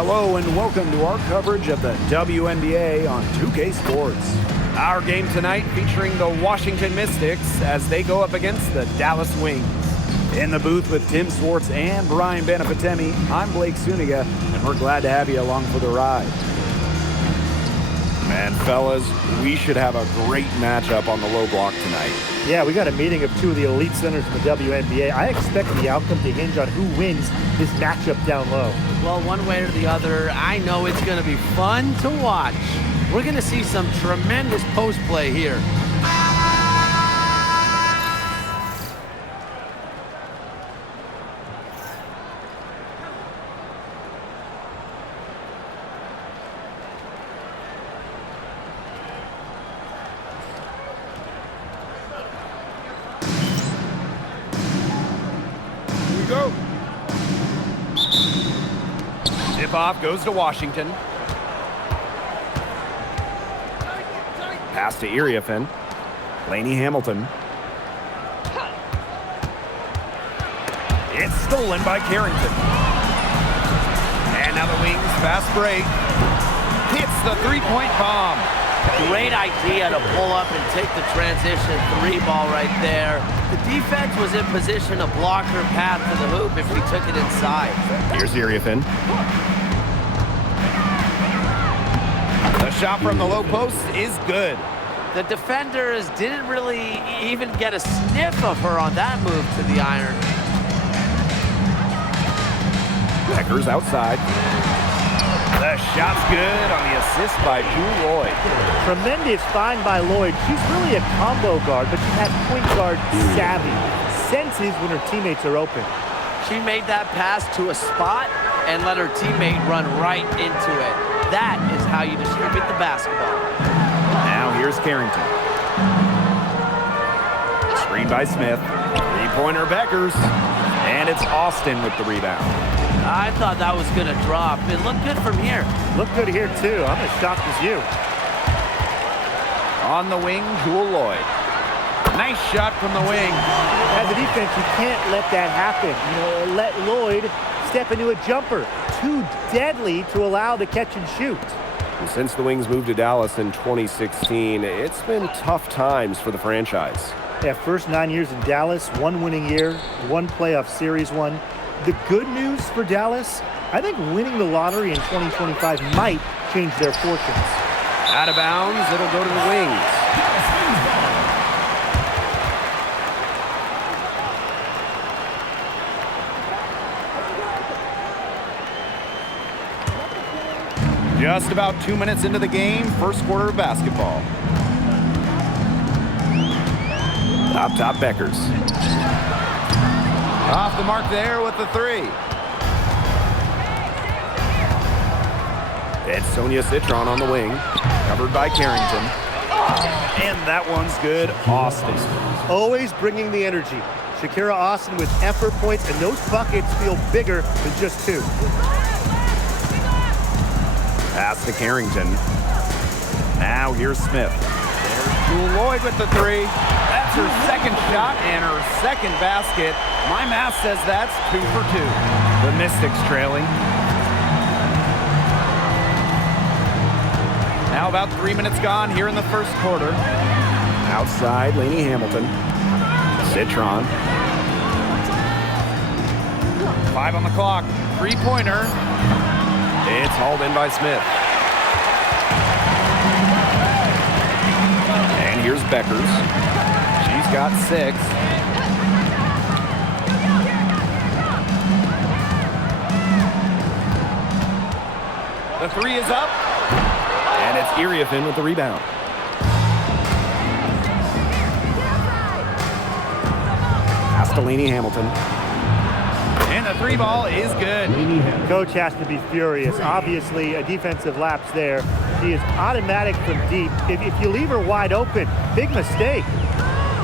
Hello and welcome to our coverage of the WNBA on 2K Sports. Our game tonight featuring the Washington Mystics as they go up against the Dallas Wings. In the booth with Tim Swartz and Brian Benefitemi, I'm Blake Suniga, and we're glad to have you along for the ride. Man, fellas, we should have a great matchup on the low block tonight. Yeah, we got a meeting of two of the elite centers in the WNBA. I expect the outcome to hinge on who wins this matchup down low. Well, one way or the other, I know it's going to be fun to watch. We're going to see some tremendous post play here. Go. Tip off goes to Washington. Pass to Iriafen. Lainey Hamilton. It's stolen by Carrington. And now the Wings fast break. Hits the three-point bomb. Great idea to pull up and take the transition three ball right there. The defense was in position to block her path to the hoop if we took it inside. Here's Iriafen. The shot from the low post is good. The defenders didn't really even get a sniff of her on that move to the iron. Becker's outside. The shot's good on the assist by Jewel Lloyd. Tremendous find by Lloyd. She's really a combo guard, but she has point guard savvy. Senses when her teammates are open. She made that pass to a spot and let her teammate run right into it. That is how you distribute the basketball. Now here's Carrington. Screen by Smith. Three-pointer Beckers. And it's Austin with the rebound. I thought that was going to drop. It looked good from here. Looked good here, too. I'm as shocked as you. On the wing, Jewel Lloyd. Nice shot from the wing. As a defense, you can't let that happen. You know, let Lloyd step into a jumper. Too deadly to allow the catch and shoot. And since the Wings moved to Dallas in 2016, it's been tough times for the franchise. Yeah, first 9 years in Dallas, one winning year, one playoff series won. The good news for Dallas, I think winning the lottery in 2025 might change their fortunes. Out of bounds, it'll go to the Wings. Just about 2 minutes into the game, first quarter of basketball. Top Beckers. Off the mark there with the three. It's Sonia Citron on the wing, covered by Carrington. And that one's good, Austin. Always bringing the energy. Shakira Austin with effort points, and those buckets feel bigger than just two. Pass to Carrington. Now here's Smith. There's Jewel Lloyd with the three. That's her second shot and her second basket. My math says that's 2 for 2. The Mystics trailing. Now about 3 minutes gone here in the first quarter. Outside, Lainey Hamilton. Citron. 5 on the clock. Three-pointer. It's hauled in by Smith. And here's Beckers. She's got 6. The three is up. And it's Iriafen with the rebound. Pass to Lainey Hamilton. And the three ball is good. Coach has to be furious. Obviously, a defensive lapse there. She is automatic from deep. If you leave her wide open, big mistake.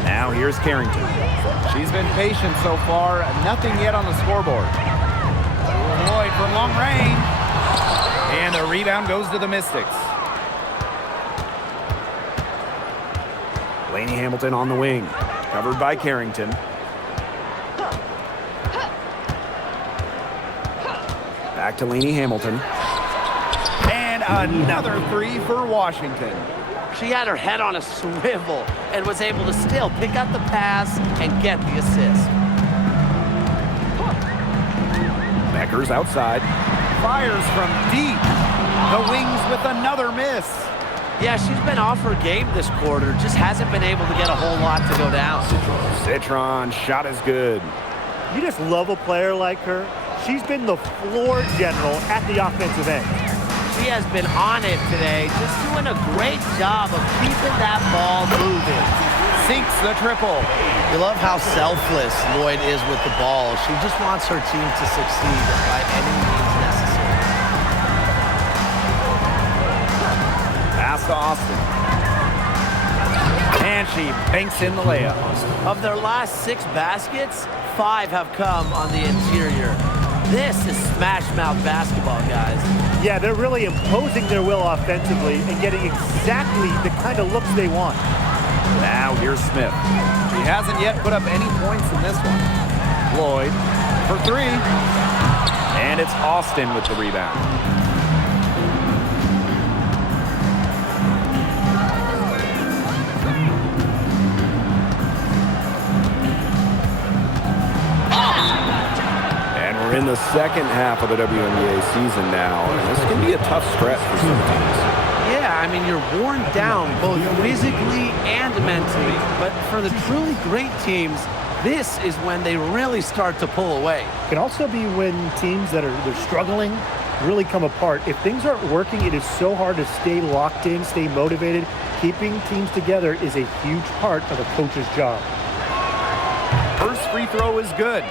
Now here's Carrington. She's been patient so far. Nothing yet on the scoreboard. Lloyd from long range. And the rebound goes to the Mystics. Lainey Hamilton on the wing. Covered by Carrington. Back to Lainey Hamilton. another three for Washington. She had her head on a swivel and was able to still pick up the pass and get the assist. Beckers outside. Fires from deep. The Wings with another miss. Yeah, she's been off her game this quarter. Just hasn't been able to get a whole lot to go down. Citron, shot is good. You just love a player like her. She's been the floor general at the offensive end. She has been on it today, just doing a great job of keeping that ball moving. Sinks the triple. You love how selfless Lloyd is with the ball. She just wants her team to succeed by any means necessary. Pass to Austin. And she banks in the layup. Of their last 6 baskets, 5 have come on the interior. This is smash-mouth basketball, guys. Yeah, they're really imposing their will offensively and getting exactly the kind of looks they want. Now here's Smith. She hasn't yet put up any points in this one. Lloyd for 3. And it's Austin with the rebound. In the second half of the WNBA season now, and this can be a tough stretch for some teams. Yeah, I mean, you're worn down both physically and mentally, but for the truly great teams, this is when they really start to pull away. It can also be when teams that they're struggling really come apart. If things aren't working, it is so hard to stay locked in, stay motivated. Keeping teams together is a huge part of a coach's job. First free throw is good.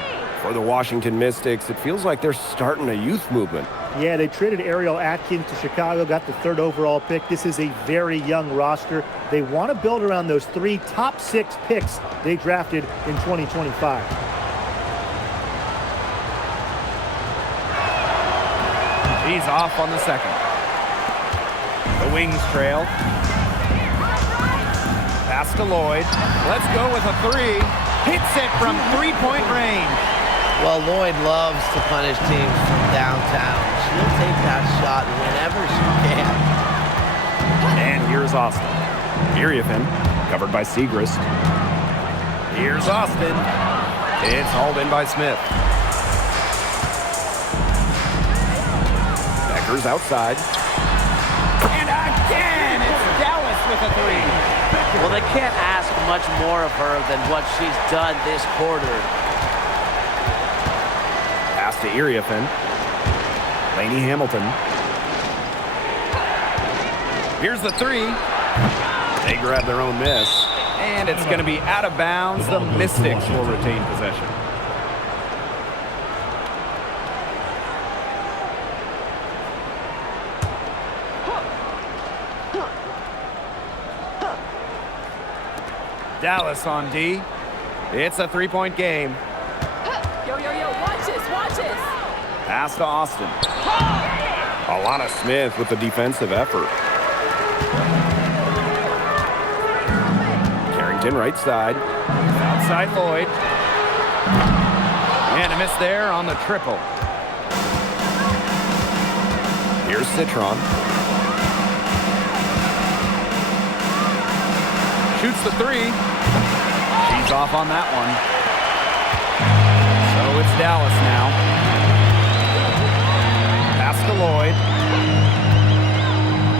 For the Washington Mystics, it feels like they're starting a youth movement. Yeah, they traded Ariel Atkins to Chicago, got the 3rd overall pick. This is a very young roster. They want to build around those 3 top 6 picks they drafted in 2025. He's off on the second. The Wings trail. Pass to Lloyd. Let's go with a 3. Hits it from 3-point range. Well, Lloyd loves to punish teams from downtown. She'll take that shot whenever she can. And here's Austin. Iriafin, covered by Segrist. Here's Austin. It's hauled in by Smith. Beckers outside. And again, it's Dallas with a 3. Well, they can't ask much more of her than what she's done this quarter. Pass to Iriafin. Lainey Hamilton. Here's the 3. They grab their own miss. And it's going to be out of bounds. The Mystics will retain possession. Dallas on D. It's a 3-point game. Yo, watch this. Pass to Austin. Alana Smith with the defensive effort. Carrington right side. Outside Lloyd. And a miss there on the triple. Here's Citron. Shoots the 3. She's off on that one. So it's Dallas now. Pass to Lloyd.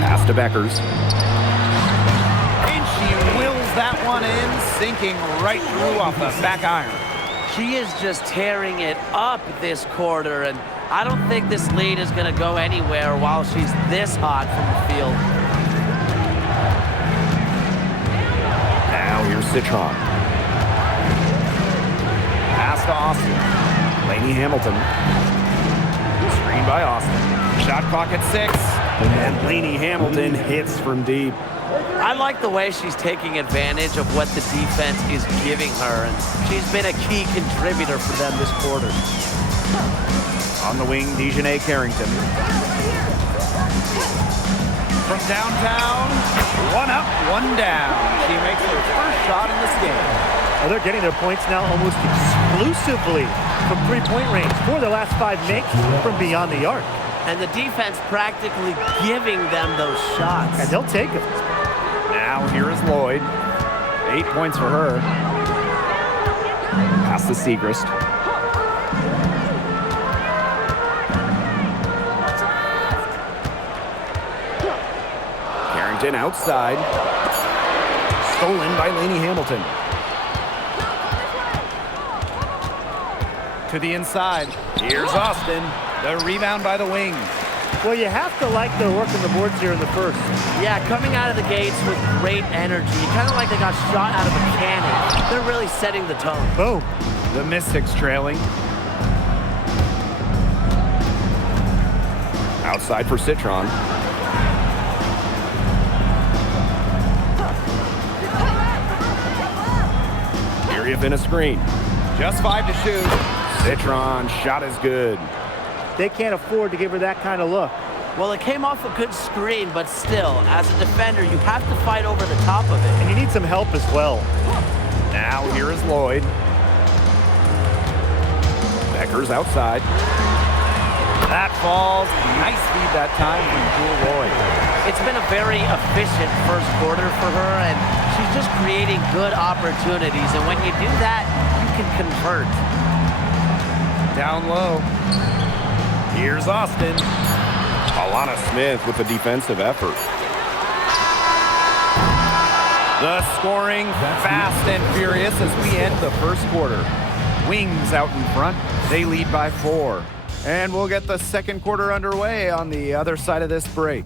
Pass to Beckers. And she wills that one in, sinking right through off the back iron. She is just tearing it up this quarter, and I don't think this lead is going to go anywhere while she's this hot from the field. Now here's Citron. Pass to Austin. Lainey Hamilton. Screen by Austin. Shot clock at 6. And Lainey Hamilton hits from deep. I like the way she's taking advantage of what the defense is giving her, and she's been a key contributor for them this quarter. On the wing, Dejanay Carrington. From downtown, 1 up, 1 down. She makes her first shot in this game. Well, they're getting their points now almost exclusively from 3-point range. 4 of their last 5 makes from beyond the arc. And the defense practically giving them those shots. And they'll take them. Now here is Lloyd. 8 points for her. Pass to Segrist. Carrington outside. Stolen by Lainey Hamilton. To the inside. Here's Austin. The rebound by the wings. Well, you have to like their work on the boards here in the first. Yeah, coming out of the gates with great energy. Kind of like they got shot out of a cannon. They're really setting the tone. Boom. The Mystics trailing. Outside for Citron. In a screen. Just 5 to shoot. Citron shot is good. They can't afford to give her that kind of look. Well, it came off a good screen, but still, as a defender, you have to fight over the top of it. And you need some help as well. Now here is Lloyd. Becker's outside. That falls. Nice feed that time from Jewel Lloyd. It's been a very efficient first quarter for her, and she's just creating good opportunities. And when you do that, you can convert. Down low. Here's Austin. Alana Smith with a defensive effort. The scoring fast and furious as we end the first quarter. Wings out in front. They lead by 4. And we'll get the second quarter underway on the other side of this break.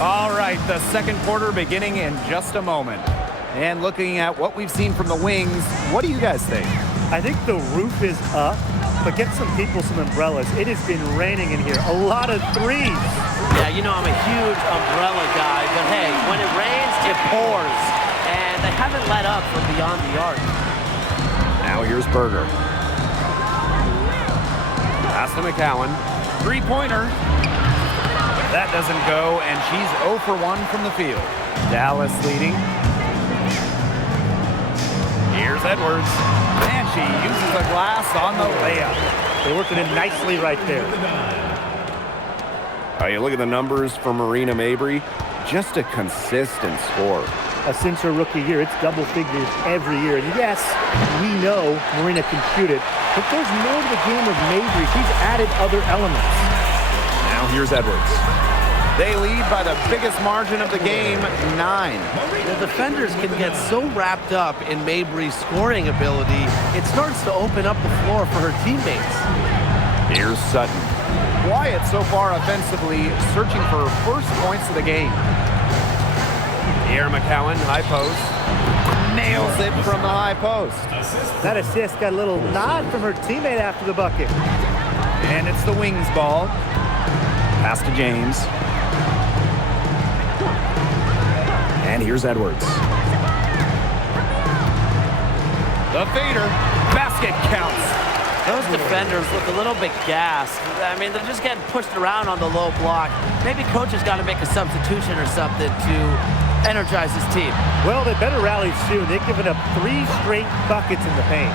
All right, the second quarter beginning in just a moment. And looking at what we've seen from the wings, what do you guys think? I think the roof is up, but get some people some umbrellas. It has been raining in here. A lot of threes. Yeah, you know I'm a huge umbrella guy, but hey, when it rains, it pours. And they haven't let up from beyond the arc. Now here's Berger. Pass to McCowan. Three-pointer. That doesn't go, and she's 0 for 1 from the field. Dallas leading. Here's Edwards. And she uses a glass on the layup. They're working it nicely right there. You look at the numbers for Marina Mabry. Just a consistent score. Since her rookie year, it's double figures every year. And yes, we know Marina can shoot it, but there's more to the game of Mabry. She's added other elements. Now here's Edwards. They lead by the biggest margin of the game, 9. The defenders can get so wrapped up in Mabry's scoring ability, it starts to open up the floor for her teammates. Here's Sutton. Quiet so far offensively, searching for her first points of the game. Here McCowan, high post. Nails it from the high post. That assist got a little nod from her teammate after the bucket. And it's the Wings ball. Pass to James. And here's Edwards. The fader. Basket counts. Those defenders look a little bit gassed. I mean, they're just getting pushed around on the low block. Maybe coach has got to make a substitution or something to energize his team. Well, they better rally soon. They've given up 3 straight buckets in the paint.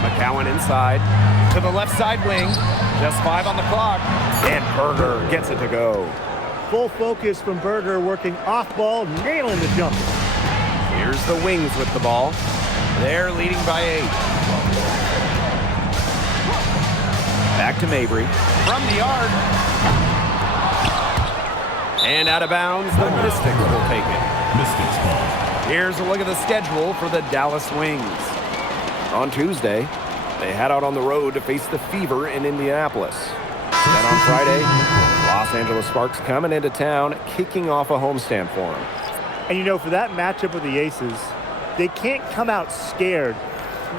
McCowan inside to the left side wing. Just 5 on the clock. And Berger gets it to go. Full focus from Berger, working off ball, nailing the jump. Here's the Wings with the ball. They're leading by 8. Back to Mabry. From the arc. And out of bounds, the Mystics will take it. Mystics ball. Here's a look at the schedule for the Dallas Wings. On Tuesday, they head out on the road to face the Fever in Indianapolis. Then on Friday, Los Angeles Sparks coming into town, kicking off a homestand for them. And you know, for that matchup with the Aces, they can't come out scared,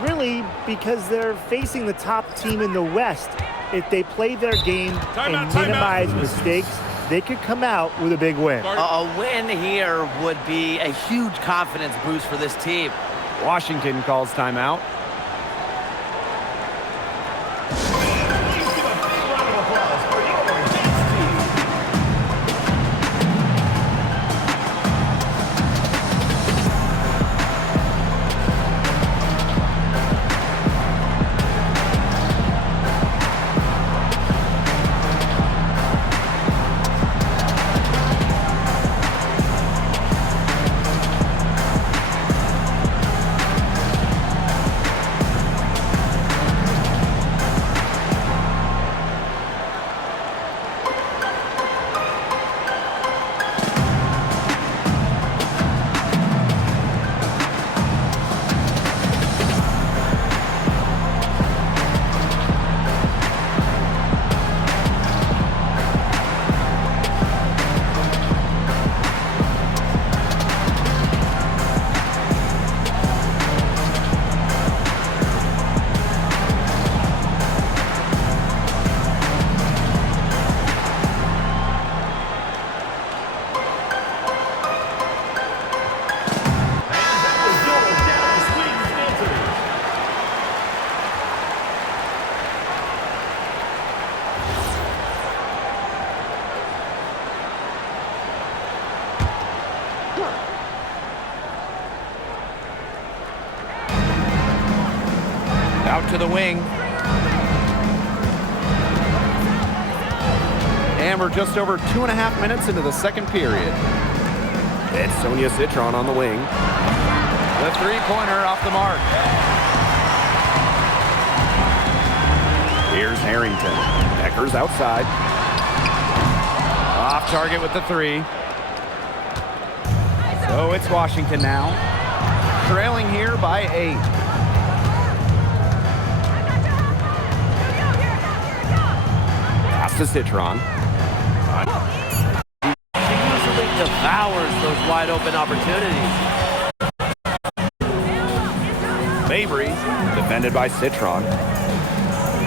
really, because they're facing the top team in the West. If they play their game and minimize mistakes, they could come out with a big win. A win here would be a huge confidence boost for this team. Washington calls timeout. Out to the wing. And we're just over 2.5 minutes into the second period. It's Sonia Citron on the wing. The three-pointer off the mark. Here's Harrington. Deckers outside. Off target with the 3. So it's Washington now. Trailing here by 8. to Citron. She usually devours those wide open opportunities. Mabry, defended by Citron.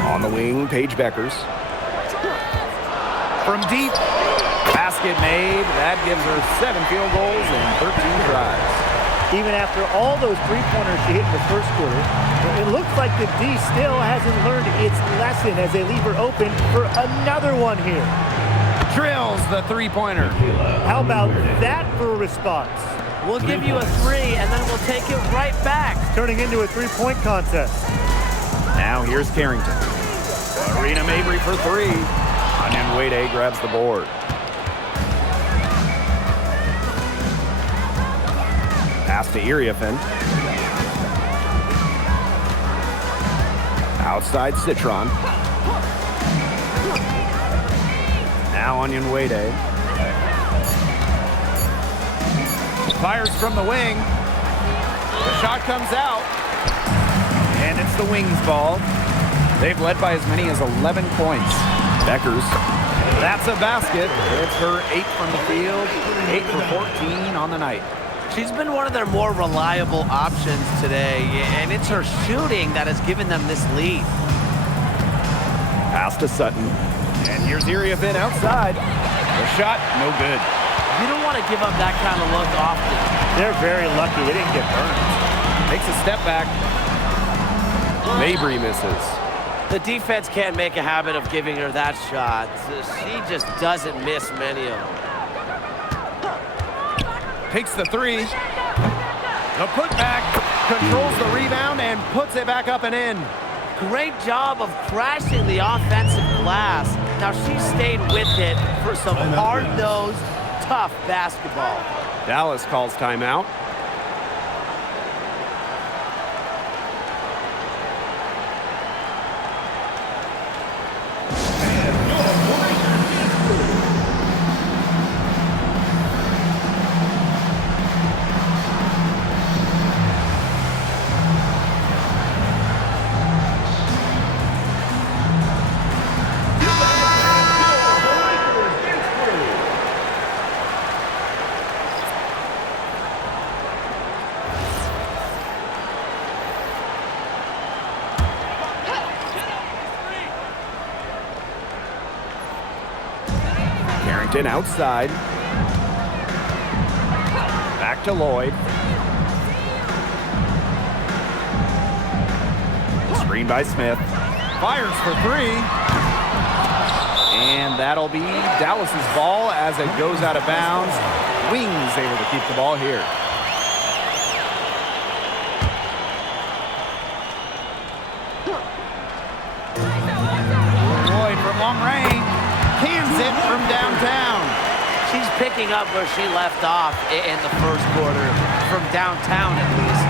On the wing, Paige Beckers. From deep, basket made. That gives her 7 field goals and 13 tries. Even after all those three-pointers she hit in the first quarter, it looks like the D still hasn't learned its lesson as they leave her open for another one here. Drills the three-pointer. How about that for a response? We'll give you a 3, and then we'll take it right back. Turning into a three-point contest. Now here's Carrington. Arena Mabry for 3. Onion Wade grabs the board. Pass to Iriafen. Outside Citron. Now Onion Wade. Fires from the wing. The shot comes out. And it's the Wings ball. They've led by as many as 11 points. Beckers. That's a basket. It's her 8 from the field. 8 for 14 on the night. She's been one of their more reliable options today, and it's her shooting that has given them this lead. Pass to Sutton. And here's Iriafen outside. The shot, no good. You don't want to give up that kind of look often. They're very lucky they didn't get burned. Takes a step back. Mabry misses. The defense can't make a habit of giving her that shot. She just doesn't miss many of them. Takes the 3. The putback, controls the rebound and puts it back up and in. Great job of crashing the offensive glass. Now she stayed with it for some hard-nosed, tough basketball. Dallas calls timeout. Carrington outside. Back to Lloyd. Screen by Smith. Fires for 3. And that'll be Dallas's ball as it goes out of bounds. Wings able to keep the ball here. Lloyd from long range. Cans it from downtown. She's picking up where she left off in the first quarter, from downtown at least.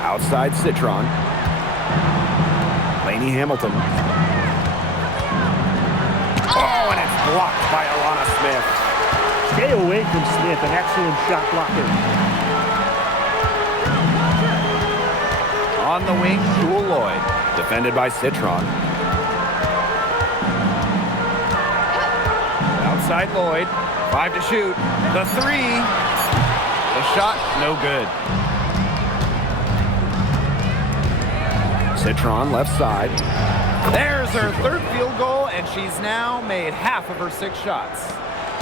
Outside Citron. Lainey Hamilton. Oh, and it's blocked by Alana Smith. Stay away from Smith, an excellent shot blocker. On the wing, Jewel Lloyd. Defended by Citron. Outside Lloyd. 5 to shoot. The 3. The shot, no good. Citron left side. There's her 3rd field goal, and she's now made half of her 6 shots.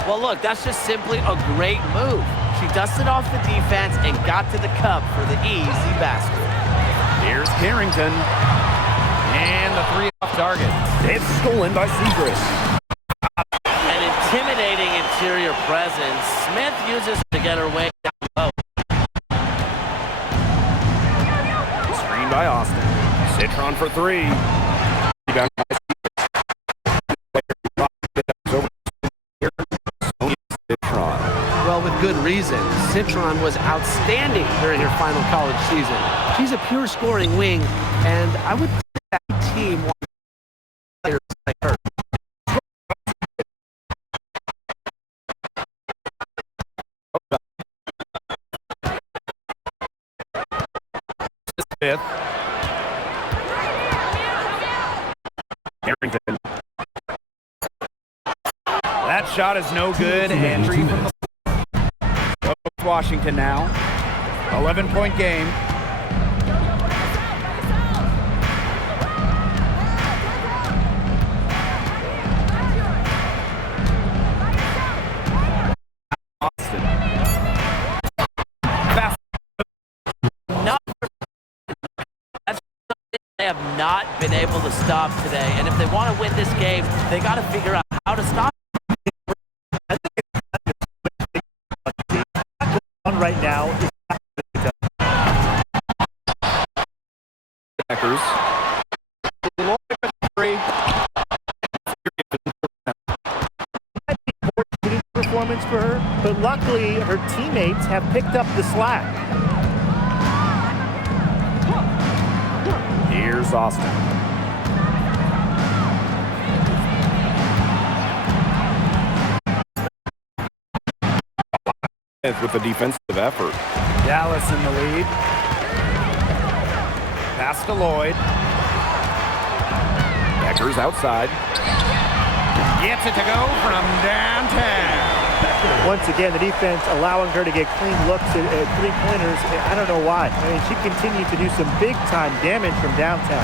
Well, look, that's just simply a great move. She dusted off the defense and got to the cup for the easy basket. Here's Carrington. And the 3 off target. It's stolen by Segrist. An intimidating interior presence. Smith uses to get her way down low. Screen by Austin. Citron for 3. Well, with good reason. Citron was outstanding during her final college season. She's a pure scoring wing, and I would think that team wants players like her. Smith. Carrington. That shot is no good. Entry from the Washington now. 11-point game. They have not been able to stop today, and if they want to win this game, they got to figure out how to stop. Right now Packers. performance for her, but luckily her teammates have picked up the slack. Here's Austin. With a defensive effort. Dallas in the lead. Pass to Lloyd. Beckers outside. Gets it to go from downtown. Once again, the defense allowing her to get clean looks at three-pointers. I don't know why. I mean, she continued to do some big-time damage from downtown.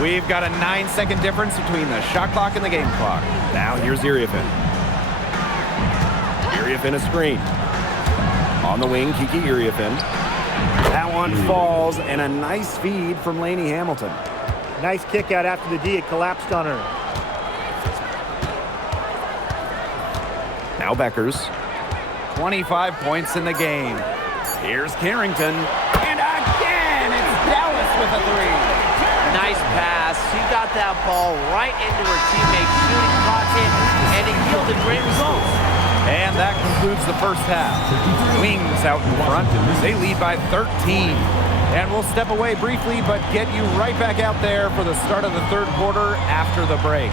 We've got a 9-second difference between the shot clock and the game clock. Now here's Iriafin. Iriafin a screen. On the wing, Kiki Iriafin. That one falls, and a nice feed from Lainey Hamilton. Nice kick out after the D. It collapsed on her. Now Beckers. 25 points in the game. Here's Carrington. And again, it's Dallas with a three. Nice pass. She got that ball right into her teammate's shooting pocket, and it yielded great results. And that concludes the first half. Wings out in front. They lead by 13. And we'll step away briefly, but get you right back out there for the start of the third quarter after the break.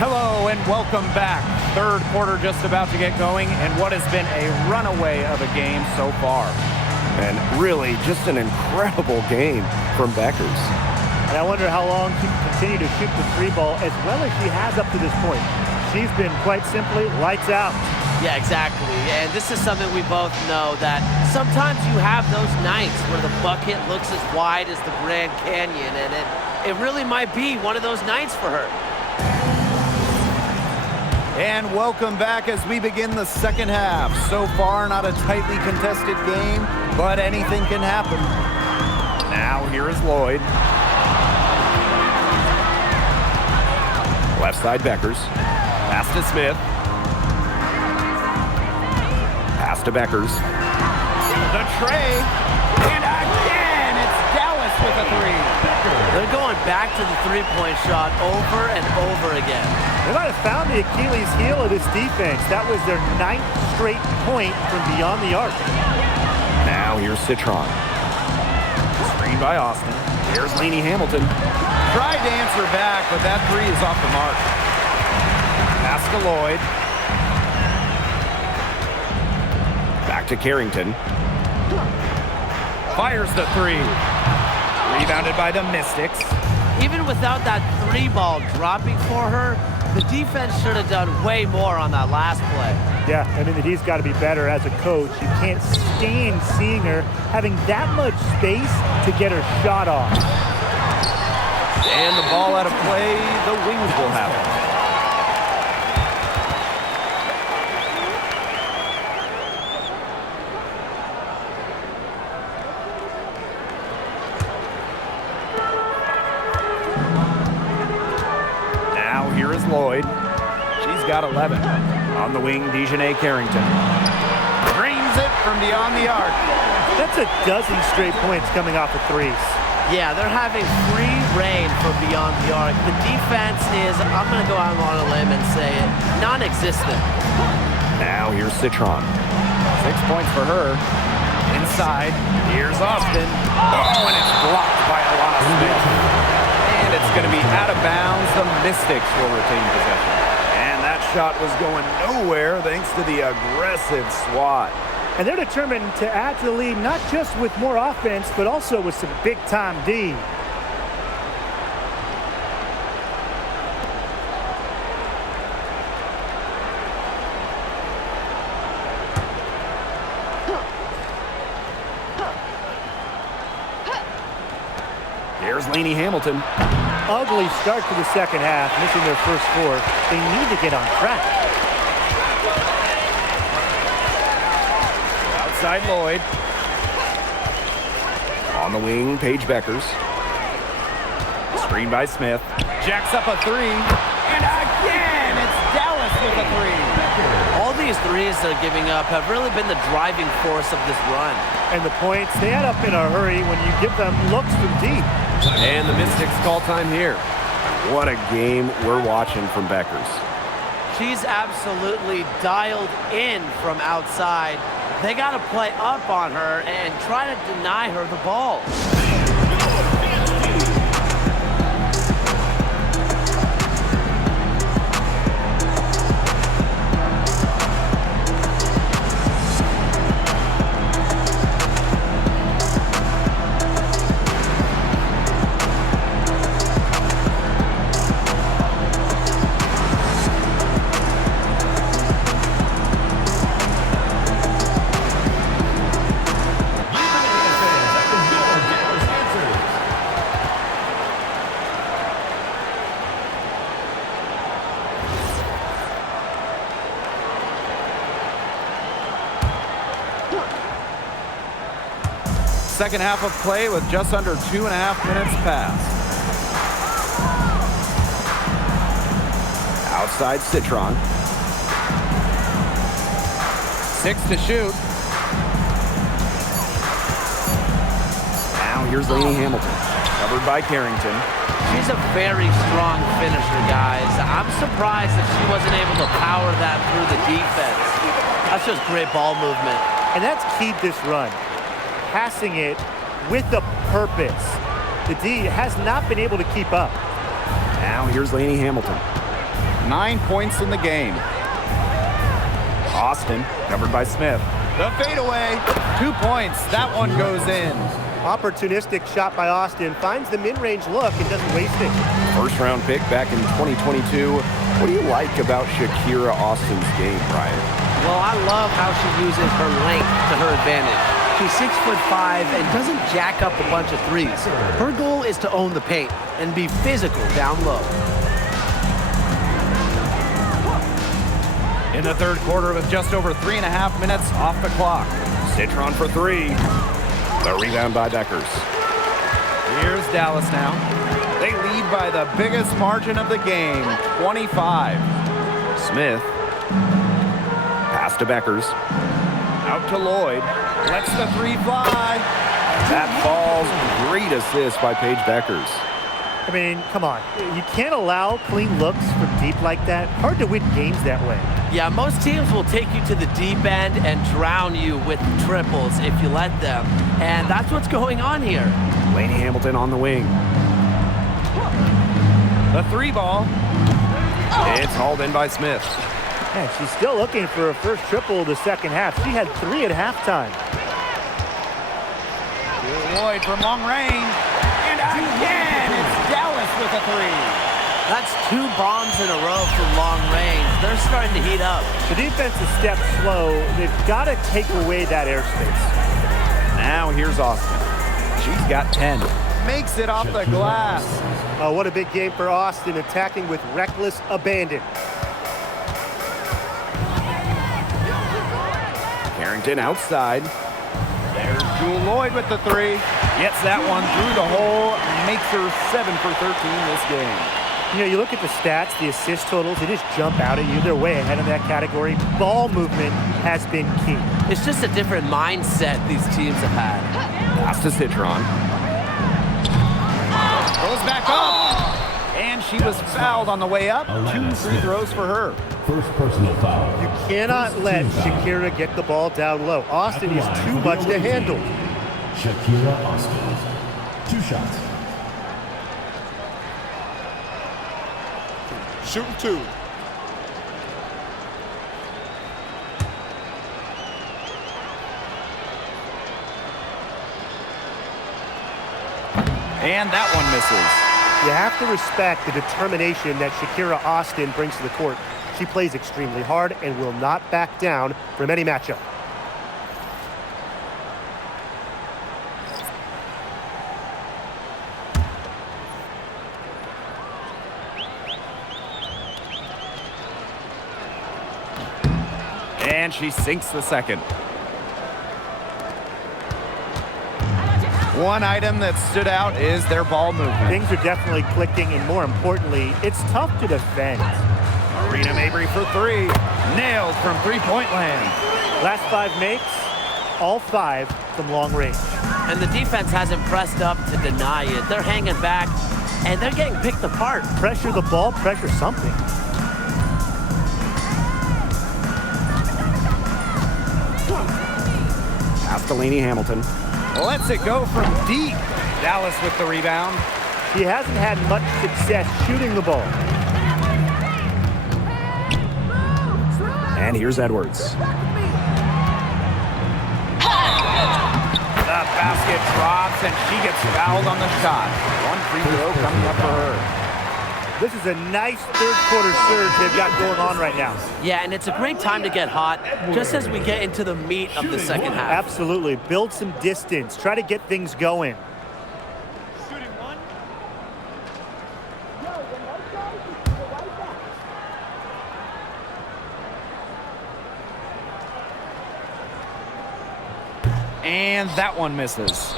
Hello and welcome back. Third quarter just about to get going, and what has been a runaway of a game so far. And really just an incredible game from Beckers. And I wonder how long she can continue to shoot the three ball as well as she has up to this point. She's been quite simply lights out. Yeah, exactly. And this is something we both know, that sometimes you have those nights where the bucket looks as wide as the Grand Canyon, and it really might be one of those nights for her. And welcome back as we begin the second half. So far, not a tightly contested game, but anything can happen. Now, here is Lloyd. Left side, Beckers. Pass to Smith. Pass to Beckers. The tray. And again, it's Dallas with a three. They're going back to the three-point shot over and over again. They might have found the Achilles heel of this defense. That was their 9th straight point from beyond the arc. Now here's Citron. Screen by Austin. Here's Lainey Hamilton. Tried to answer back, but that three is off the mark. Pass to Lloyd. Back to Carrington. Fires the three. Rebounded by the Mystics. Even without that three ball dropping for her, the defense should have done way more on that last play. Yeah, I mean, the D's got to be better as a coach. You can't stand seeing her having that much space to get her shot off. And the ball out of play, the Wings will have it. Now here is Lloyd. She's got 11. On the wing, Dejanay Carrington. Dreams it from beyond the arc. That's a dozen straight points coming off of threes. Yeah, they're having free reign from beyond the arc. The defense is, I'm going to go out on a limb and say it, non-existent. Now here's Citron. 6 points for her. Inside, here's Austin. Oh, and it's blocked by Alana Smith. And it's going to be out of bounds. The Mystics will retain possession. And that shot was going nowhere thanks to the aggressive swat. And they're determined to add to the lead, not just with more offense, but also with some big-time D. Here's Lainey Hamilton. Ugly start to the second half, missing their first four. They need to get on track. Outside Lloyd. On the wing, Paige Beckers. Screen by Smith. Jacks up a three. And again, it's Dallas with a three. All these threes they're giving up have really been the driving force of this run. And the points, they add up in a hurry when you give them looks from deep. And the Mystics call time here. What a game we're watching from Beckers. She's absolutely dialed in from outside. They got to play up on her and try to deny her the ball. Second half of play with just under 2.5 minutes passed. Outside Citron. 6 to shoot. Now here's Lainey Hamilton. Covered by Carrington. She's a very strong finisher, guys. I'm surprised that she wasn't able to power that through the defense. That's just great ball movement. And that's keyed this run. Passing it with a purpose. The D has not been able to keep up. Now here's Lainey Hamilton. 9 points in the game. Austin, covered by Smith. The fadeaway, 2 points. That one goes in. Opportunistic shot by Austin. Finds the mid-range look and doesn't waste it. First-round pick back in 2022. What do you like about Shakira Austin's game, Brian? Well, I love how she uses her length to her advantage. She's 6'5" and doesn't jack up a bunch of threes. Her goal is to own the paint and be physical down low. In the third quarter with just over 3.5 minutes off the clock. Citron for three. The rebound by Beckers. Here's Dallas now. They lead by the biggest margin of the game, 25. Smith. Pass to Beckers. Out to Lloyd. Lets the three fly. That falls. Great assist by Paige Beckers. I mean, come on. You can't allow clean looks from deep like that. Hard to win games that way. Yeah, most teams will take you to the deep end and drown you with triples if you let them. And that's what's going on here. Laney Hamilton on the wing. The three ball. It's hauled in by Smith. Man, she's still looking for her first triple of the second half. She had 3 at halftime. Lloyd from long range. And again, it's Dallas with a three. That's 2 bombs in a row from long range. They're starting to heat up. The defense is stepped slow. They've got to take away that airspace. Now here's Austin. She's got 10. Makes it off the glass. Oh, what a big game for Austin, attacking with reckless abandon. Carrington outside. There's Jewel Lloyd with the three. Gets that one through the hole. Makes her 7 for 13 this game. You know, you look at the stats, the assist totals, they just jump out at you. They're way ahead of that category. Ball movement has been key. It's just a different mindset these teams have had. Pass to Citron. Goes back up. And she was fouled on the way up. 2 free throws for her. First personal foul. You cannot let Shakira get the ball down low. Austin is too much to handle. Shakira Austin. 2 shots. Shooting 2. And that one misses. You have to respect the determination that Shakira Austin brings to the court. She plays extremely hard and will not back down from any matchup. And she sinks the second. One item that stood out is their ball movement. Things are definitely clicking, and more importantly, it's tough to defend. Marina Mabry for three. Nailed from three-point land. Last 5 makes, all 5 from long range. And the defense hasn't pressed up to deny it. They're hanging back, and they're getting picked apart. Pressure the ball, pressure something. Pass to Laney Hamilton. Lets it go from deep. Dallas with the rebound. He hasn't had much success shooting the ball. And here's Edwards. The basket drops, and she gets fouled on the shot. 1 free throw coming up for her. This is a nice third quarter surge they've got going on right now. Yeah, and it's a great time to get hot, just as we get into the meat of the second half. Absolutely. Build some distance. Try to get things going. And that one misses.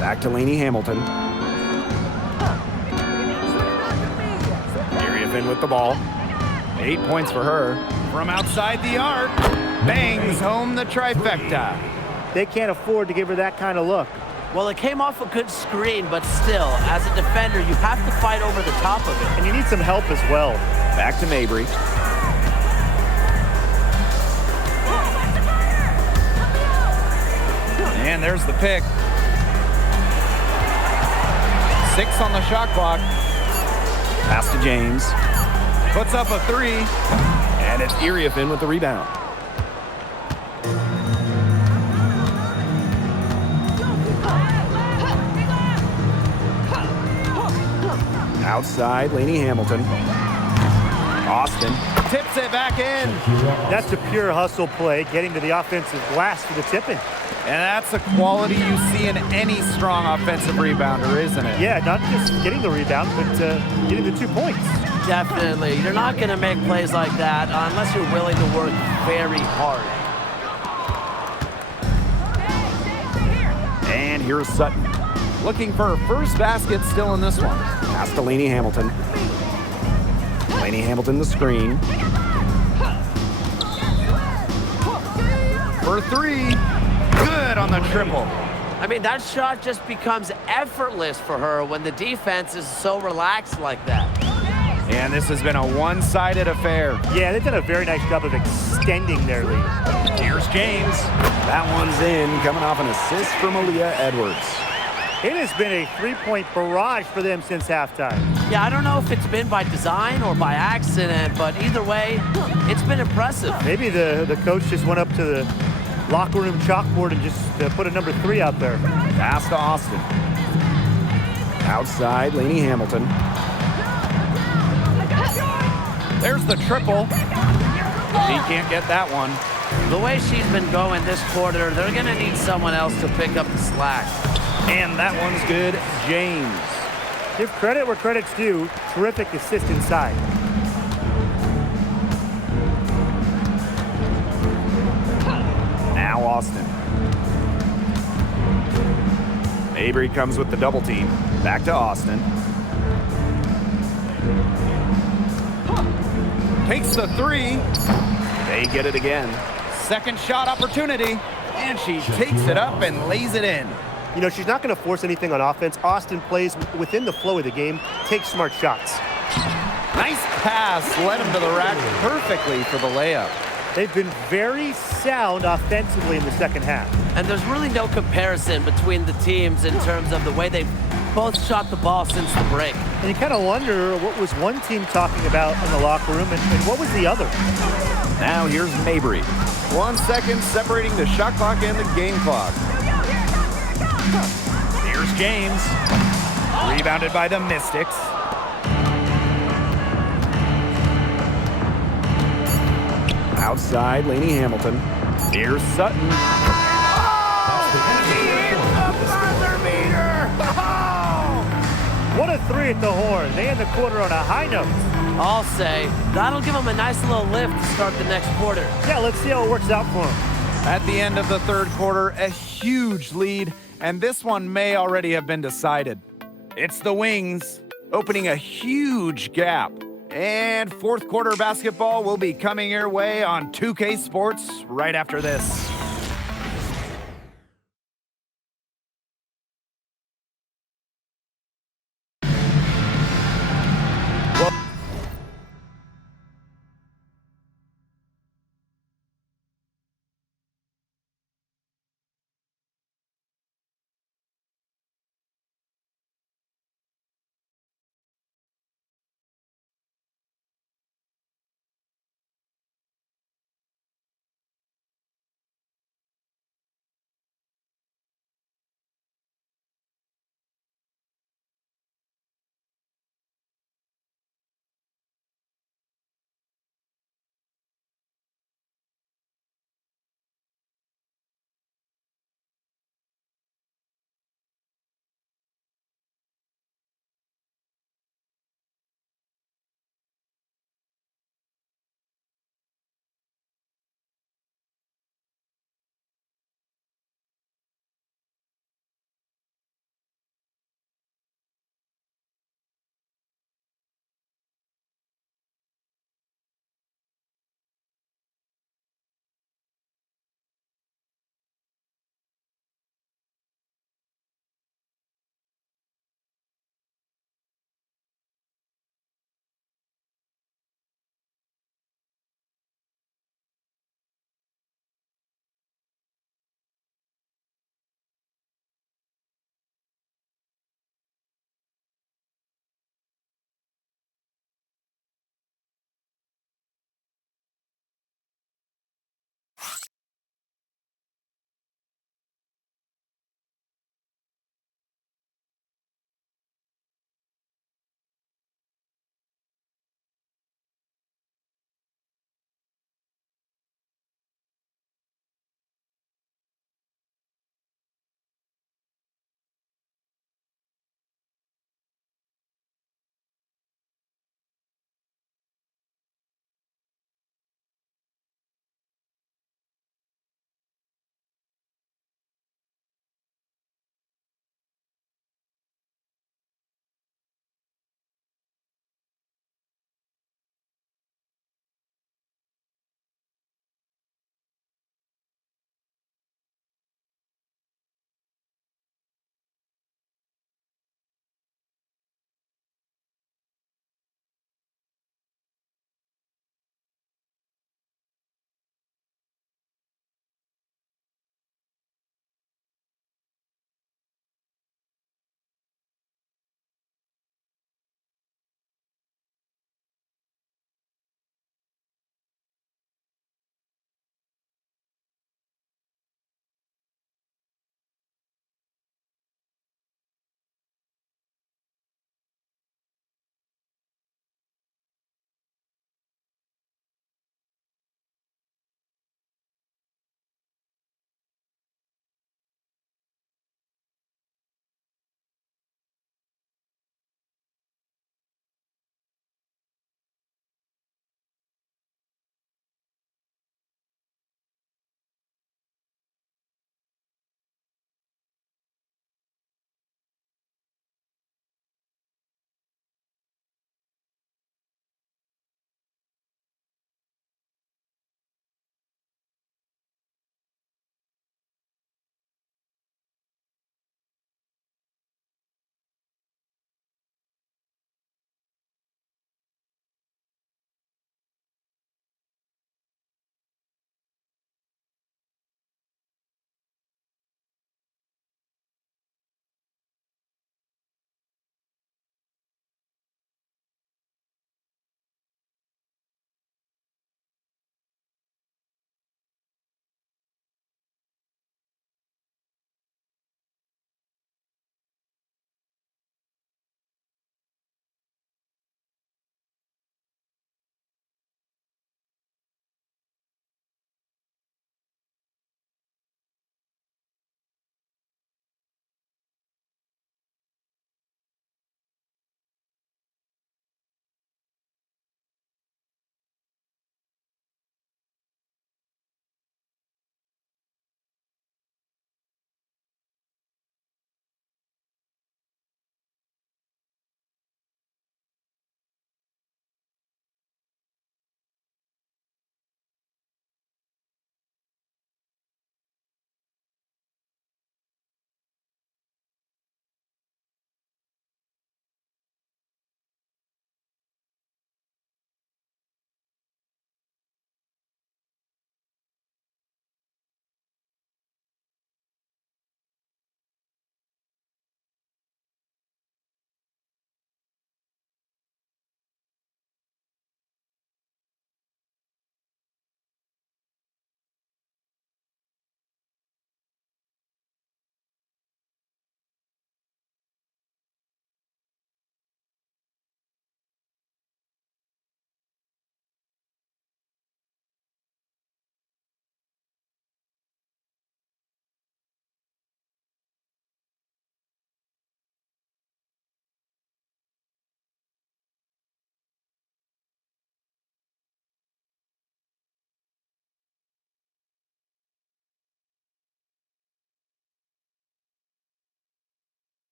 Back to Laney Hamilton. Area Finn with the ball. 8 points for her. From outside the arc, bangs home the trifecta. They can't afford to give her that kind of look. Well, it came off a good screen, but still, as a defender, you have to fight over the top of it. And you need some help as well. Back to Mabry. And there's the pick. 6 on the shot clock. Pass to James. Puts up a 3. And it's Iriefin with the rebound. Outside, Laney Hamilton. Austin tips it back in. That's a pure hustle play, getting to the offensive glass for the tipping. And that's a quality you see in any strong offensive rebounder, isn't it? Yeah, not just getting the rebound, but getting the 2 points. Definitely. You're not going to make plays like that unless you're willing to work very hard. And here's Sutton. Looking for her first basket still in this one. Pass to Laney Hamilton. Laney Hamilton the screen. For 3. Good on the triple. I mean, that shot just becomes effortless for her when the defense is so relaxed like that. And this has been a one-sided affair. Yeah, they've done a very nice job of extending their lead. Here's James. That one's in, coming off an assist from Aaliyah Edwards. It has been a three-point barrage for them since halftime. Yeah, I don't know if it's been by design or by accident, but either way, it's been impressive. Maybe the coach just went up to the locker room chalkboard and just put a number 3 out there. Pass to Austin. Outside, Laney Hamilton. There's the triple. She can't get that one. The way she's been going this quarter, they're going to need someone else to pick up the slack. And that one's good. James. Give credit where credit's due. Terrific assist inside. Now Austin. Avery comes with the double team. Back to Austin. Takes the 3. They get it again. Second shot opportunity. And she takes it up and lays it in. You know, she's not going to force anything on offense. Austin plays within the flow of the game, takes smart shots. Nice pass, led him to the rack perfectly for the layup. They've been very sound offensively in the second half. And there's really no comparison between the teams in terms of the way they've both shot the ball since the break. And you kind of wonder what was one team talking about in the locker room and what was the other. Now here's Mabry. 1 second separating the shot clock and the game clock. Here's James. Rebounded by the Mystics. Outside, Laney Hamilton. Here's Sutton. Oh! She hit the buzzer beater! Oh! What a 3 at the horn. They end the quarter on a high note. I'll say, that'll give them a nice little lift to start the next quarter. Yeah, let's see how it works out for them. At the end of the third quarter, a huge lead, and this one may already have been decided. It's the Wings opening a huge gap. And fourth quarter basketball will be coming your way on 2K Sports right after this.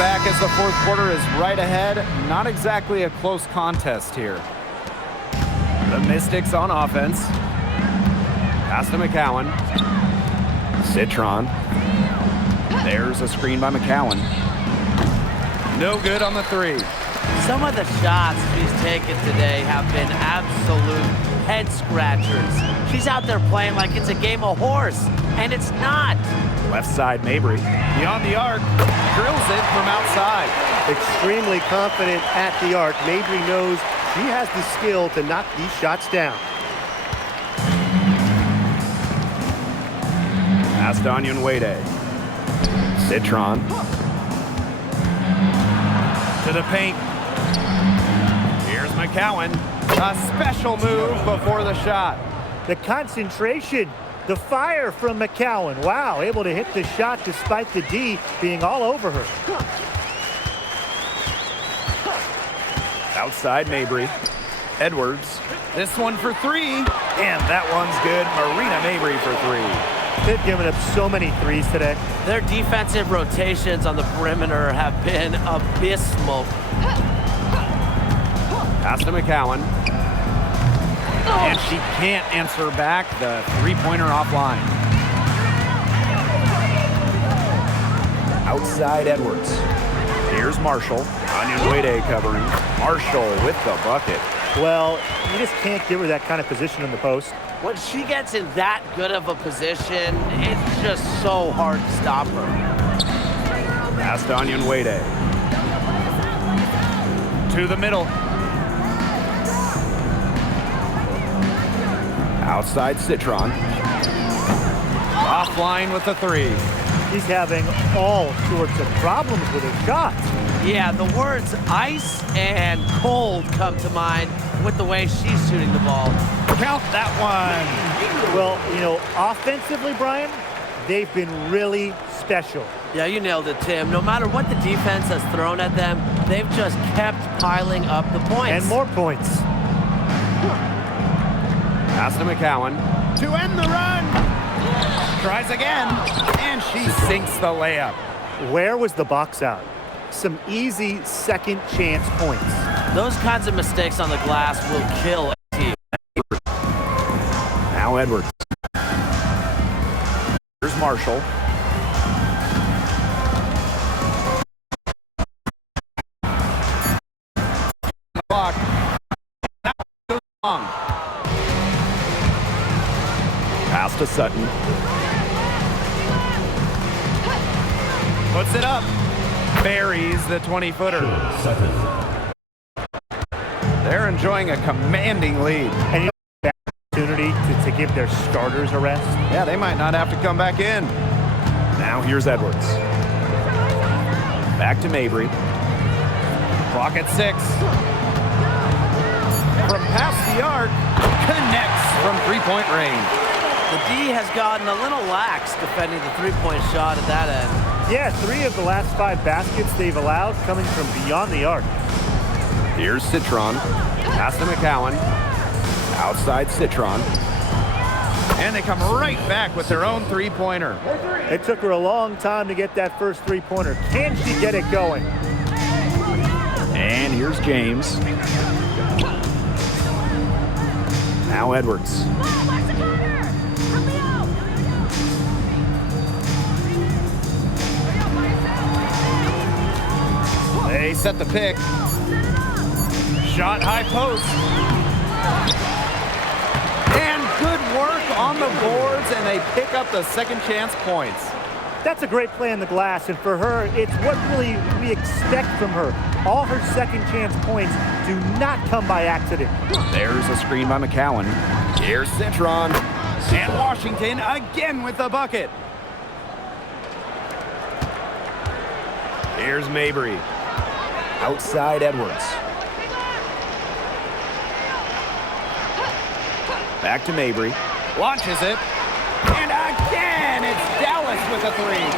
back as the fourth quarter is right ahead. Not exactly a close contest here. The Mystics on offense. Pass to McCowan. Citron. There's a screen by McCowan. No good on the three. Some of the shots she's taken today have been absolute head scratchers. She's out there playing like it's a game of horse, and it's not. Left side, Mabry. Beyond the arc. Drills it from outside. Extremely confident at the arc. Mabry knows she has the skill to knock these shots down. Pass to IWNBA. Citron. To the paint. Here's McCowan. A special move before the shot. The concentration, the fire from McCowan. Wow, able to hit the shot despite the D being all over her. Outside, Mabry. Edwards. This one for three. And that one's good. Marina Mabry for three. They've given up so many threes today. Their defensive rotations on the perimeter have been abysmal. Pass to McCowan. And she can't answer back the three-pointer offline. Outside Edwards. Here's Marshall. IWNBA covering. Marshall with the bucket. Well, you just can't give her that kind of position in the post. When she gets in that good of a position, it's just so hard to stop her. Pass to IWNBA. To the middle. Outside Citron. Offline with the three. She's having all sorts of problems with her shots. Yeah, the words ice and cold come to mind with the way she's shooting the ball. Count that one. Well, you know, offensively, Brian, they've been really special. Yeah, you nailed it, Tim. No matter what the defense has thrown at them, they've just kept piling up the points. And more points. Pass to McCowan. To end the run. Tries again. And she sinks the layup. Where was the box out? Some easy second chance points. Those kinds of mistakes on the glass will kill a team. Now Edwards. Here's Marshall. Clock. Now goes long. Pass to Sutton. Puts it up. Buries the 20-footer. They're enjoying a commanding lead. And you know, opportunity to give their starters a rest. Yeah, they might not have to come back in. Now here's Edwards. Back to Mabry. Clock at 6. From past the arc, connects from three-point range. The D has gotten a little lax defending the three-point shot at that end. Yeah, 3 of the last 5 baskets they've allowed coming from beyond the arc. Here's Citron. Pass to McCowan. Outside Citron. And they come right back with their own three-pointer. It took her a long time to get that first three-pointer. Can she get it going? And here's James. Now Edwards. They set the pick. Shot high post. And good work on the boards, and they pick up the second chance points. That's a great play on the glass, and for her, it's what really we expect from her. All her second chance points do not come by accident. There's a screen by McCowan. Here's Citron. And Washington again with the bucket. Here's Mabry. Outside Edwards. Back to Mabry. Launches it. And again, it's Dallas with a three.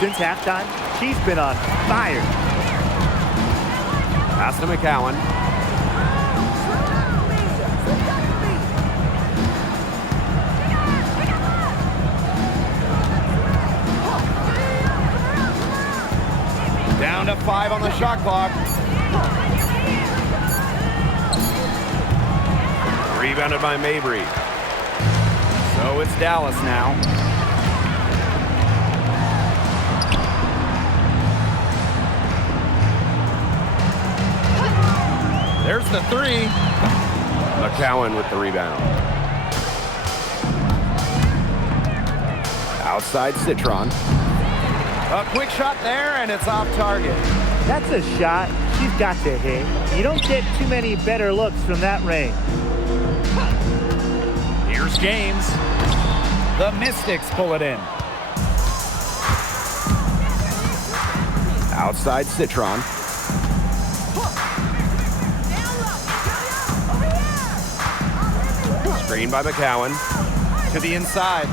Since halftime, she's been on fire. Pass to McCowan. Down to 5 on the shot clock. Rebounded by Mabry. So it's Dallas now. There's the 3. McCowan with the rebound. Outside Citron. A quick shot there, and it's off target. That's a shot she's got to hit. You don't get too many better looks from that range. Here's James. The Mystics pull it in. Outside Citron. Screen by McCowan. To the inside.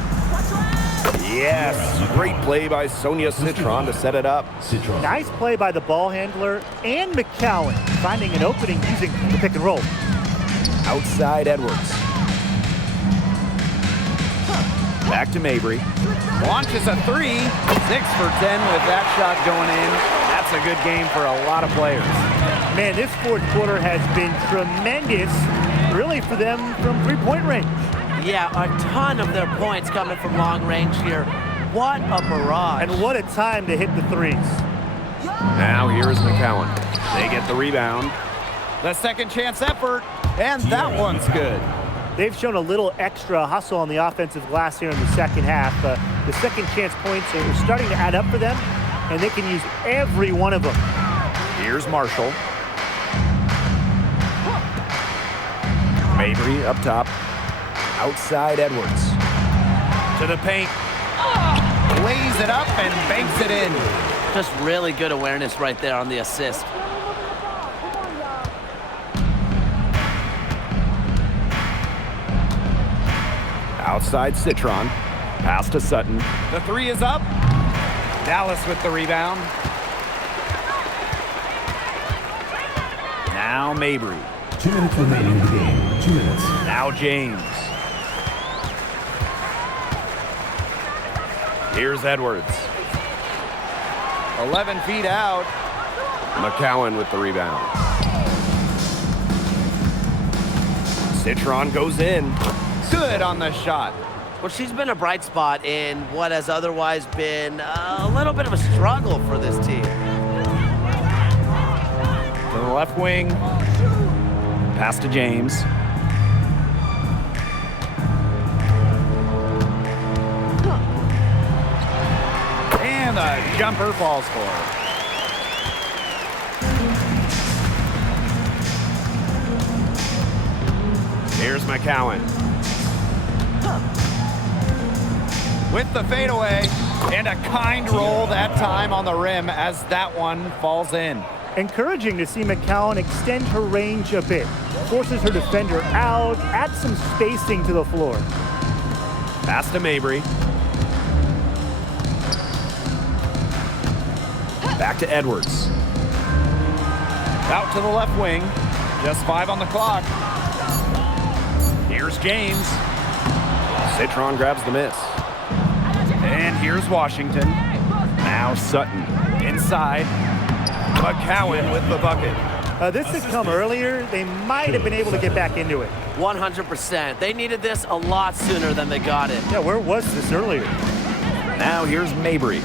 Yes, great play by Sonia Citron to set it up. Citron. Nice play by the ball handler and McCowan, finding an opening using the pick and roll. Outside Edwards. Back to Mabry. Launches a 3. 6 for 10 with that shot going in. That's a good game for a lot of players. Man, this fourth quarter has been tremendous, really, for them from three-point range. Yeah, a ton of their points coming from long range here. What a barrage. And what a time to hit the threes. Now here's McCowan. They get the rebound. The second chance effort, and that one's good. They've shown a little extra hustle on the offensive glass here in the second half. The second chance points are starting to add up for them, and they can use every one of them. Here's Marshall. Mabry up top. Outside Edwards. To the paint. Lays it up and banks it in. Just really good awareness right there on the assist. Outside Citron. Pass to Sutton. The 3 is up. Dallas with the rebound. Now Mabry. 2 minutes remaining in the game. 2 minutes. Now James. Here's Edwards. 11 feet out. McCowan with the rebound. Citron goes in. Good on the shot. Well, she's been a bright spot in what has otherwise been a little bit of a struggle for this team. To the left wing. Pass to James. And the jumper falls for her. Here's McCowan. With the fadeaway, and a kind roll that time on the rim as that one falls in. Encouraging to see McCowan extend her range a bit. Forces her defender out, adds some spacing to the floor. Pass to Mabry. Back to Edwards. Out to the left wing. Just 5 on the clock. Here's James. Citron grabs the miss. And here's Washington. Now Sutton. Inside. McCowan with the bucket. This had come earlier. They might have been able to get back into it. 100%. They needed this a lot sooner than they got it. Yeah, where was this earlier? Now here's Mabry.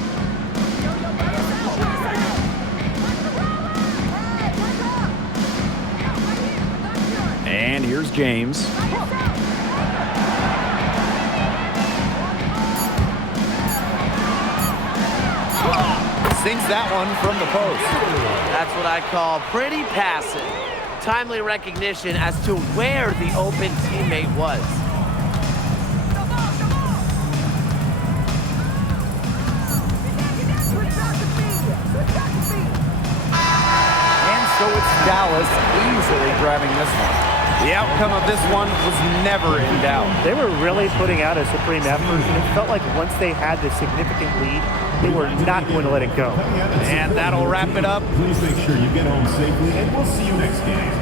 And here's James. Sinks that one from the post. That's what I call pretty passive. Timely recognition as to where the open teammate was. And so it's Dallas easily grabbing this one. The outcome of this one was never in doubt. They were really putting out a supreme effort, and it felt like once they had this significant lead, they were not going to let it go. And that'll wrap it up. Please make sure you get home safely, and we'll see you next game.